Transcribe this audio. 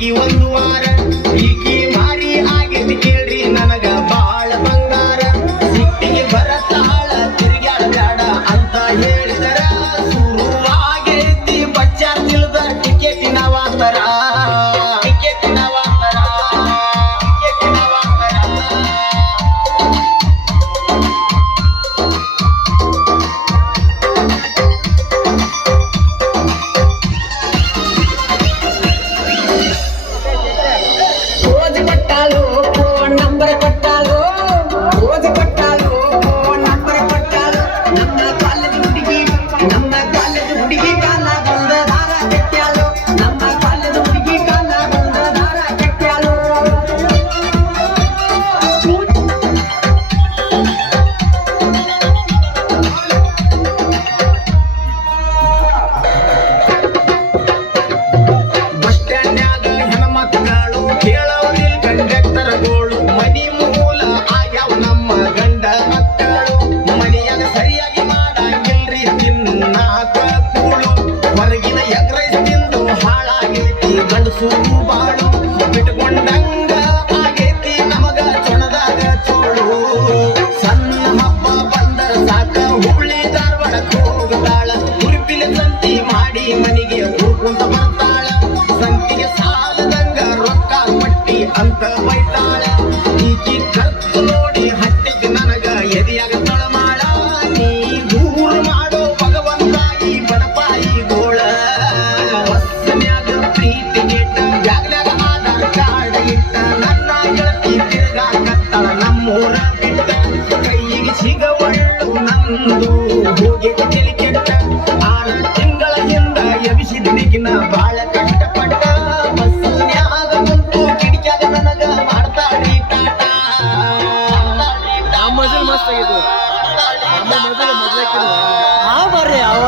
ಈಕಿ ಒಂದು ವಾರ ಈಕಿ ಮಾರಿ ಆಗೈತಿ ಕೇಳ್ರಿ ನನಗ ಬಾಳ ಬಂಗಾರ ಸಿಟ್ಟಿಗೆ ಬರತಾಳ ತಿರುಗ್ಯಾಳ ಬ್ಯಾಡ ಅಂತ ಹೇಳಿದರ ಶುರುವಾಗೈತಿ ಬಚ್ಚಾರ್ ನಿಲ್ದ ಟಿಕೆಟಿನ ವಾತರ ಬಾಳು ಬಿಟ್ಕೊಂಡಂಗ ಆಗೈತಿ ನಮಗ ಚೊಣದಾಗ ಚೋಳು ಸಣ್ಣ ಹಬ್ಬ ಬಂದರ ಸಾಕ ಹುಬ್ಳಿ ಧಾರವಾಡಕ್ಕೆ ಹೋಗತಾಳ ಉಡುಪಿಲೆ ಸಂತಿ ಮಾಡಿ ಮನಿಗೆ ಹೋಗ್ಕೊಂತ ಬರ್ತಾಳ ಸಂತಿಗೆ ಸಾಲದಂಗ ರೊಕ್ಕ ಪಟ್ಟಿ ಅಂತ ಬೈತಾಳ ಈಕಿ ಖರ್ಚು ನೋಡಿ ಹಟ್ಟಿಗೆ ನನಗ ಎದೆಯಾಗ ತಳಮಾಳ ನೀ ದೂರ ಮಾಡೋ ಭಗವಂತಾಗಿ ಬಡಪಾಯಿ ಗೋಳ ಕೈಗೆ ಸಿಗವಳ್ಳು ನಂದು ಹೋಗಿ ತಲೆ ಕೆಟ್ಟ 6 ತಿಂಗಳ ಹಿಂದ ಎಬಿಸಿದ್ದಿಗಿನ ಬಾಳ ಕಷ್ಟಪಟ್ಟ ಬಸ್ನ್ಯಾಗ ಕುಂತು ಕಿಡಿಕ್ಯಾಗ ನನಗ ಮಾಡ್ತಾಳಿ ಟಾಟ ಮಜಲ್ ಮಸ್ತ್ ಆಗಿತ್ತು ಬರ್ರಿ ಅವ